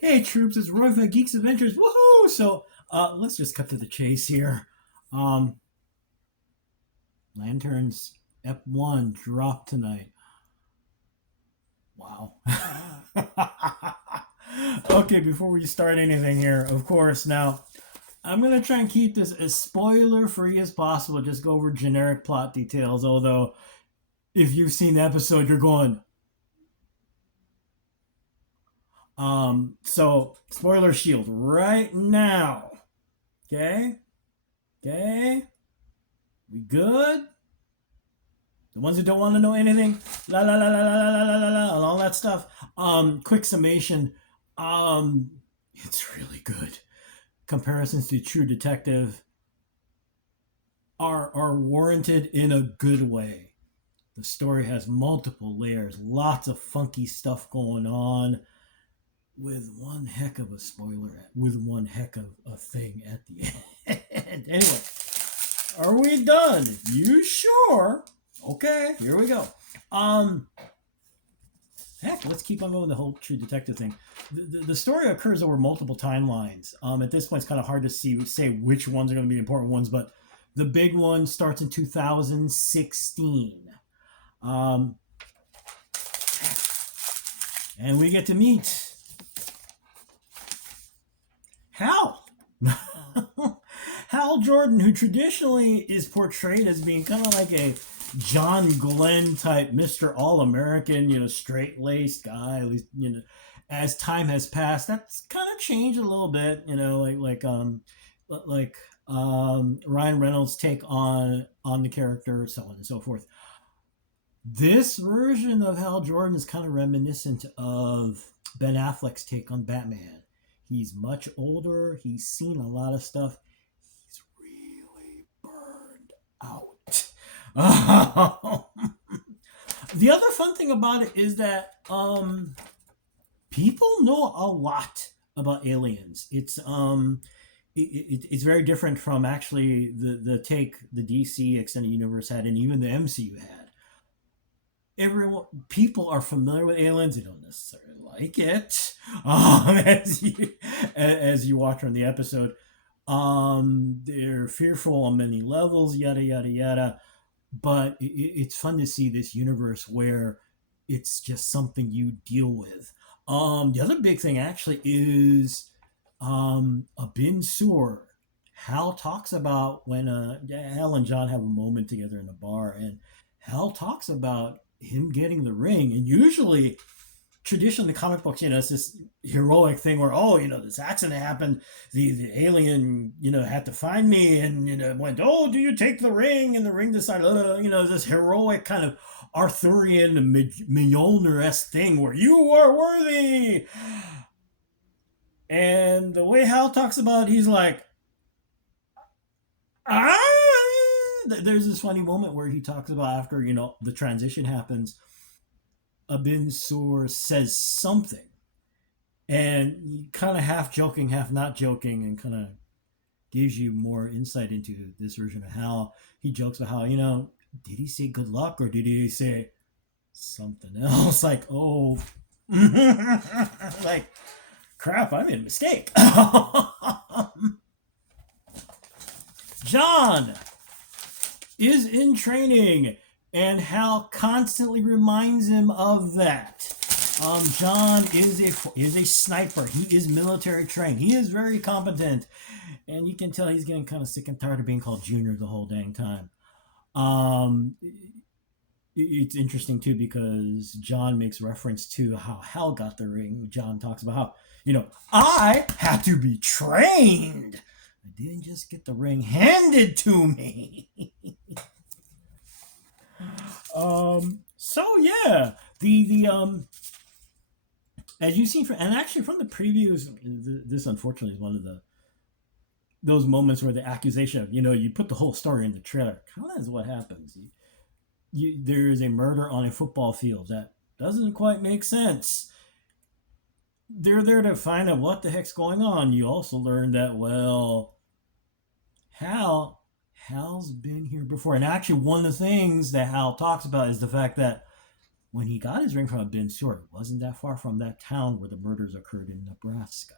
Hey troops, it's Roy from Geeks Adventures. Woohoo! So let's just cut to the chase here. Um, Lanterns Ep 1 dropped tonight. Wow. Okay, before we start anything here, of course, now I'm gonna try and keep this as spoiler free as possible. Just go over generic plot details. Although, if you've seen the episode, you're going. So spoiler shield right now. Okay, okay, we good? The ones who don't want to know anything, la la la la la la la la la, and all that stuff. Quick summation. Um, it's really good. Comparisons to True Detective are warranted in a good way. The story has multiple layers, lots of funky stuff going on, with one heck of a spoiler, with one heck of a thing at the end. Anyway, are we done? You sure? Okay, here we go. Heck, let's keep on going with the whole True Detective thing. The story occurs over multiple timelines. At this point, it's kind of hard to say which ones are going to be the important ones, but the big one starts in 2016. Um, and we get to meet Hal. Hal Jordan, who traditionally is portrayed as being kind of like a John Glenn type Mr. All-American, straight-laced guy. At least, as time has passed, that's kind of changed a little bit. Ryan Reynolds' take on the character, so on and so forth. This version of Hal Jordan is kind of reminiscent of Ben Affleck's take on Batman. He's much older. He's seen a lot of stuff. He's really burned out. The other fun thing about it is that people know a lot about aliens. It's very different from actually the take the DC extended universe had, and even the MCU had. People are familiar with aliens. They don't necessarily like it, as you watch on the episode. They're fearful on many levels, yada yada yada. But it's fun to see this universe where it's just something you deal with. The other big thing actually is a bin sewer. Hal talks about when Hal and John have a moment together in a bar, and Hal talks about him getting the ring. And usually, traditionally, in the comic books, it's this heroic thing where, this accident happened, the alien, had to find me, and went, oh, do you take the ring? And the ring decided, this heroic kind of Arthurian Mjolnir-esque thing where you are worthy. And the way Hal talks about it, he's like, ah! There's this funny moment where he talks about after, the transition happens, Abin Sur says something, and kind of half joking, half not joking, and kind of gives you more insight into this version of Hal. He jokes about how, did he say good luck or did he say something else? Like, oh, like, crap, I made a mistake. John is in training, and Hal constantly reminds him of that. John is a sniper. He is military trained. He is very competent, and you can tell he's getting kind of sick and tired of being called Junior the whole dang time. It's interesting too because John makes reference to how Hal got the ring. John talks about how, I had to be trained. I didn't just get the ring handed to me. So yeah, the as you've seen and actually from the previews, this unfortunately is one of those moments where the accusation of, you put the whole story in the trailer. Kind of is what happens. There is a murder on a football field that doesn't quite make sense. They're there to find out what the heck's going on. You also learn that, well, Hal's been here before. And actually, one of the things that Hal talks about is the fact that when he got his ring from a Ben Stewart, it wasn't that far from that town where the murders occurred in Nebraska.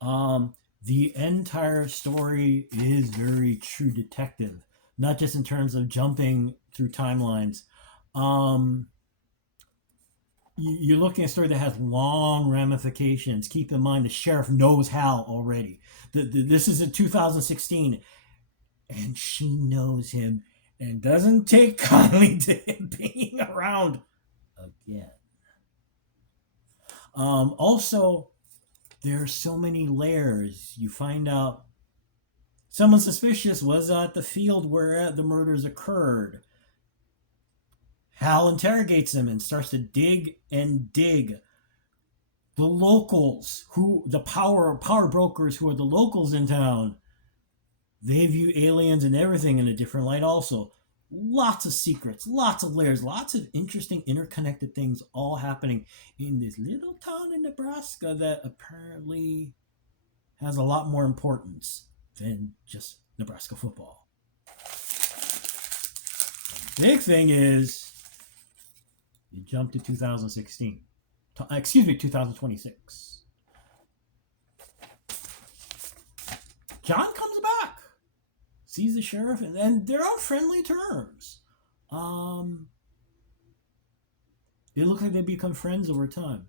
Um, the entire story is very true detective, not just in terms of jumping through timelines. Um, you're looking at a story that has long ramifications. Keep in mind, the sheriff knows Hal already. This is in 2016, and she knows him and doesn't take kindly to him being around again. Also, there are so many layers. You find out someone suspicious was at the field where the murders occurred. Hal interrogates him and starts to dig and dig. The locals, who the power brokers, who are the locals in town, they view aliens and everything in a different light. Also, lots of secrets, lots of layers, lots of interesting interconnected things all happening in this little town in Nebraska that apparently has a lot more importance than just Nebraska football. The big thing is you jump to 2016. Excuse me, 2026. John comes back, sees the sheriff, and they're on friendly terms. It looks like they become friends over time.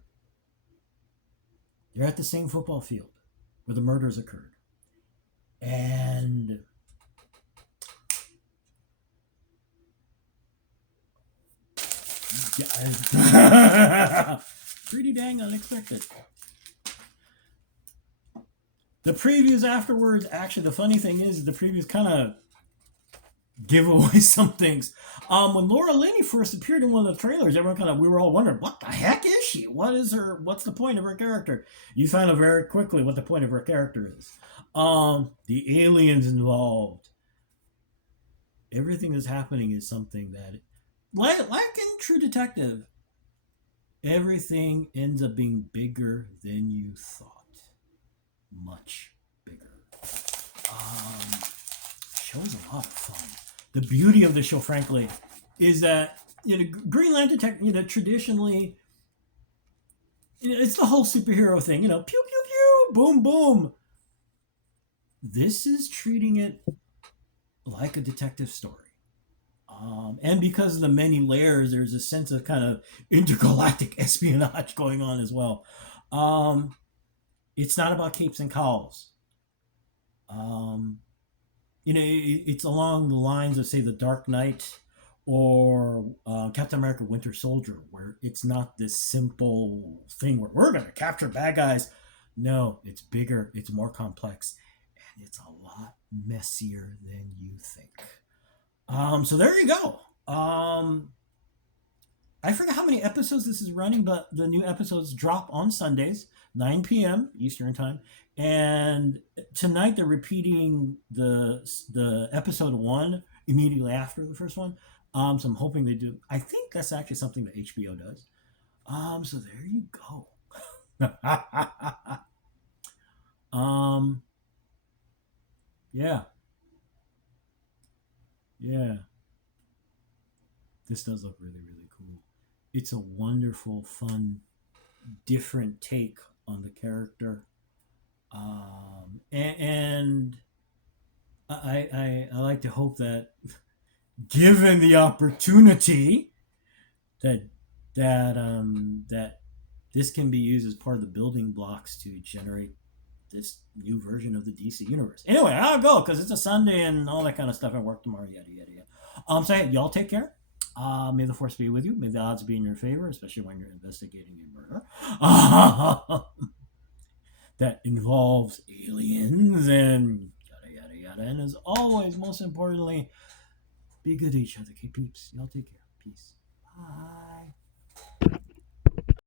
They're at the same football field where the murders occurred. And pretty dang unexpected. The previews afterwards, actually, the funny thing is, the previews kind of give away some things. When Laura Linney first appeared in one of the trailers, we were all wondering, what the heck is she? What's the point of her character? You find out very quickly what the point of her character is. The aliens involved. Everything that's happening is something that, like in True Detective, everything ends up being bigger than you thought. Much bigger. Show's a lot of fun. The beauty of the show, frankly, is that Green Lantern, traditionally, it's the whole superhero thing. Pew pew pew, boom boom. This is treating it like a detective story. And because of the many layers, there's a sense of kind of intergalactic espionage going on as well. It's not about capes and cowls. It's along the lines of, say, The Dark Knight or Captain America Winter Soldier, where it's not this simple thing where we're going to capture bad guys. No, it's bigger, it's more complex, and it's a lot messier than you think. So there you go. I forget how many episodes this is running, but the new episodes drop on Sundays, 9 p.m. Eastern Time. And tonight they're repeating the episode 1 immediately after the first one. So I'm hoping they do. I think that's actually something that HBO does. So there you go. Yeah. Yeah. This does look really, really cool. It's a wonderful, fun, different take on the character. And I like to hope that, given the opportunity, that this can be used as part of the building blocks to generate this new version of the DC universe. Anyway, I'll go because it's a Sunday and all that kind of stuff. I work tomorrow, yada yada yada. So hey, y'all take care. May the force be with you. May the odds be in your favor, especially when you're investigating a murder that involves aliens and yada yada yada. And as always, most importantly, be good to each other. Okay, peeps. Y'all take care. Peace. Bye.